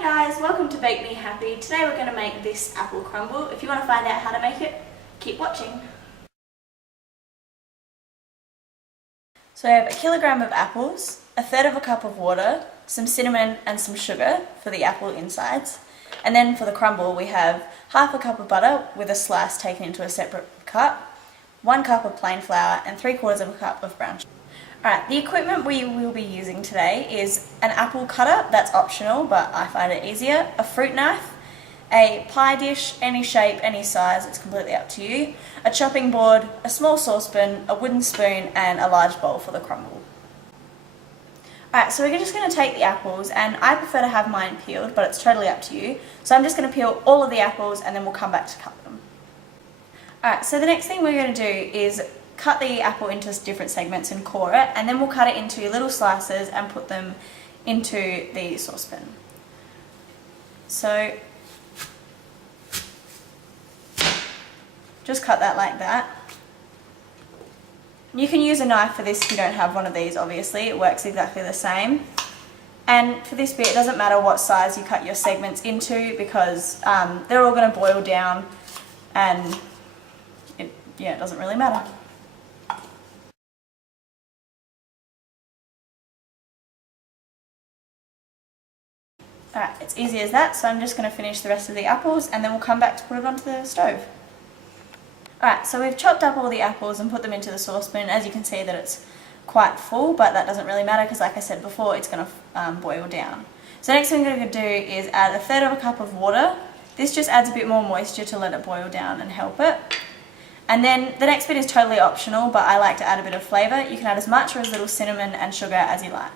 Hi guys, welcome to Bake Me Happy. Today we're going to make this apple crumble. If you want to find out how to make it, keep watching. So I have 1 kilogram of apples, 1/3 cup of water, some cinnamon and some sugar for the apple insides. And then for the crumble we have 1/2 cup of butter with a slice taken into a separate cup, 1 cup of plain flour and 3/4 cup of brown sugar. Alright, the equipment we will be using today is an apple cutter, that's optional but I find it easier, a fruit knife, a pie dish, any shape, any size, it's completely up to you, a chopping board, a small saucepan, a wooden spoon and a large bowl for the crumble. Alright, so we're just going to take the apples, and I prefer to have mine peeled but it's totally up to you, so I'm just going to peel all of the apples and then we'll come back to cut them. Alright, so the next thing we're going to do is cut the apple into different segments and core it, and then we'll cut it into little slices and put them into the saucepan. So just cut that like that. You can use a knife for this if you don't have one of these, obviously, it works exactly the same. And for this bit it doesn't matter what size you cut your segments into because they're all going to boil down and it doesn't really matter. Alright, it's easy as that, so I'm just going to finish the rest of the apples and then we'll come back to put it onto the stove. Alright, so we've chopped up all the apples and put them into the saucepan. As you can see that it's quite full, but that doesn't really matter because like I said before, it's going to boil down. So next thing I'm going to do is add 1/3 cup of water. This just adds a bit more moisture to let it boil down and help it. And then the next bit is totally optional, but I like to add a bit of flavour. You can add as much or as little cinnamon and sugar as you like.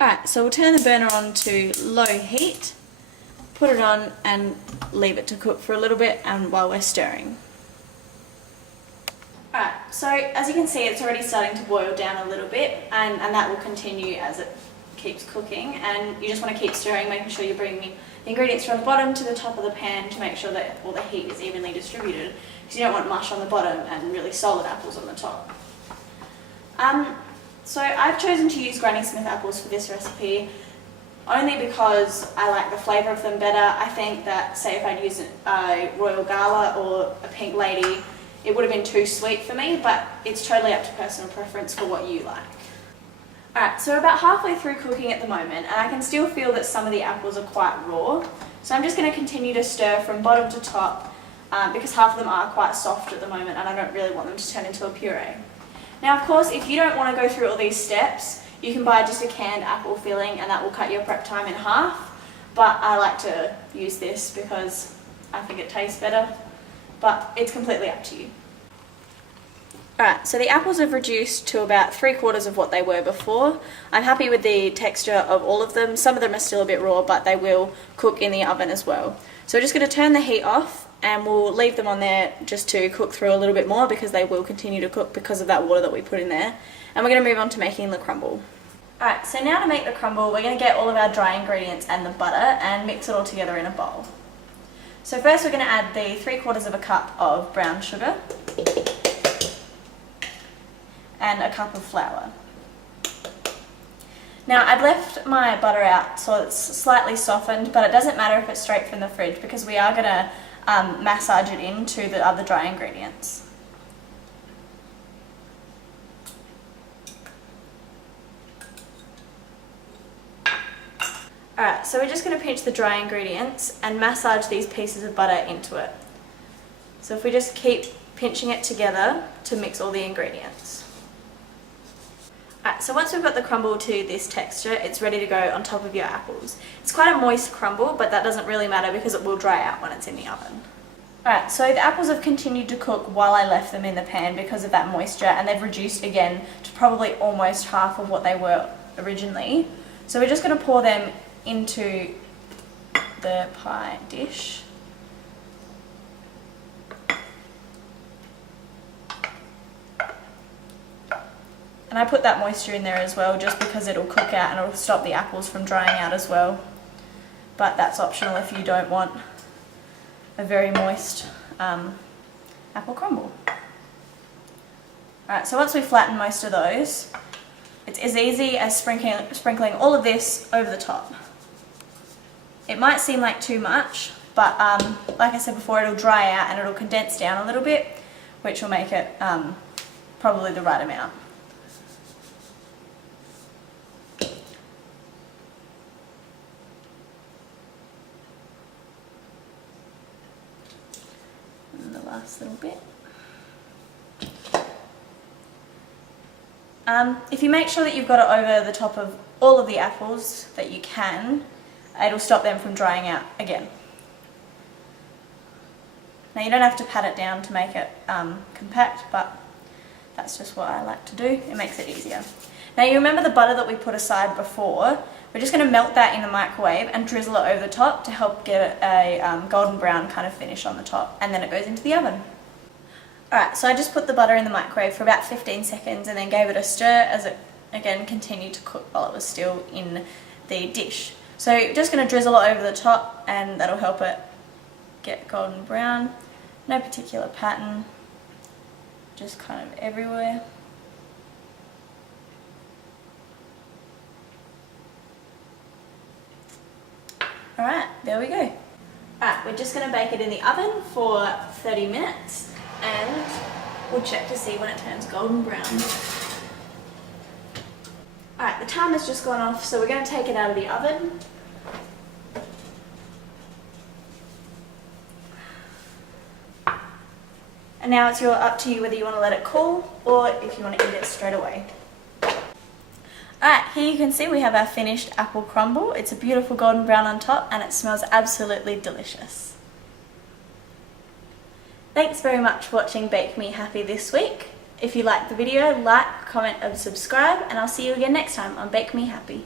Alright, so we'll turn the burner on to low heat, put it on and leave it to cook for a little bit and while we're stirring. Alright, so as you can see it's already starting to boil down a little bit and that will continue as it keeps cooking, and you just want to keep stirring, making sure you're bringing the ingredients from the bottom to the top of the pan to make sure that all the heat is evenly distributed, because you don't want mush on the bottom and really solid apples on the top. So I've chosen to use Granny Smith apples for this recipe only because I like the flavour of them better. I think that, say if I'd used a Royal Gala or a Pink Lady, it would have been too sweet for me, but it's totally up to personal preference for what you like. Alright, so we're about halfway through cooking at the moment and I can still feel that some of the apples are quite raw. So I'm just going to continue to stir from bottom to top because half of them are quite soft at the moment and I don't really want them to turn into a puree. Now of course, if you don't want to go through all these steps, you can buy just a canned apple filling and that will cut your prep time in half, but I like to use this because I think it tastes better, but it's completely up to you. Alright, so the apples have reduced to about 3/4 of what they were before. I'm happy with the texture of all of them. Some of them are still a bit raw, but they will cook in the oven as well. So we're just going to turn the heat off and we'll leave them on there just to cook through a little bit more because they will continue to cook because of that water that we put in there. And we're going to move on to making the crumble. Alright, so now to make the crumble, we're going to get all of our dry ingredients and the butter and mix it all together in a bowl. So first we're going to add the 3/4 cup of brown sugar and a cup of flour. Now I've left my butter out so it's slightly softened, but it doesn't matter if it's straight from the fridge because we are going to massage it into the other dry ingredients. Alright, so we're just going to pinch the dry ingredients and massage these pieces of butter into it. So if we just keep pinching it together to mix all the ingredients. Alright, so once we've got the crumble to this texture, it's ready to go on top of your apples. It's quite a moist crumble, but that doesn't really matter because it will dry out when it's in the oven. Alright, so the apples have continued to cook while I left them in the pan because of that moisture, and they've reduced again to probably almost half of what they were originally. So we're just going to pour them into the pie dish. And I put that moisture in there as well just because it'll cook out and it'll stop the apples from drying out as well. But that's optional if you don't want a very moist apple crumble. Alright, so once we flatten most of those, it's as easy as sprinkling all of this over the top. It might seem like too much, but like I said before, it'll dry out and it'll condense down a little bit, which will make it probably the right amount. And the last little bit. If you make sure that you've got it over the top of all of the apples that you can, it'll stop them from drying out again. Now you don't have to pat it down to make it compact, but that's just what I like to do. It makes it easier. Now you remember the butter that we put aside before? We're just going to melt that in the microwave and drizzle it over the top to help get a golden brown kind of finish on the top, and then it goes into the oven. Alright, so I just put the butter in the microwave for about 15 seconds and then gave it a stir as it again continued to cook while it was still in the dish. So just going to drizzle it over the top and that'll help it get golden brown. No particular pattern, just kind of everywhere. Alright, there we go. Alright, we're just going to bake it in the oven for 30 minutes and we'll check to see when it turns golden brown. Alright, the timer's just gone off, so we're going to take it out of the oven. And now it's up to you whether you want to let it cool or if you want to eat it straight away. Alright, here you can see we have our finished apple crumble. It's a beautiful golden brown on top and it smells absolutely delicious. Thanks very much for watching Bake Me Happy this week. If you liked the video, like, comment and subscribe, and I'll see you again next time on Bake Me Happy.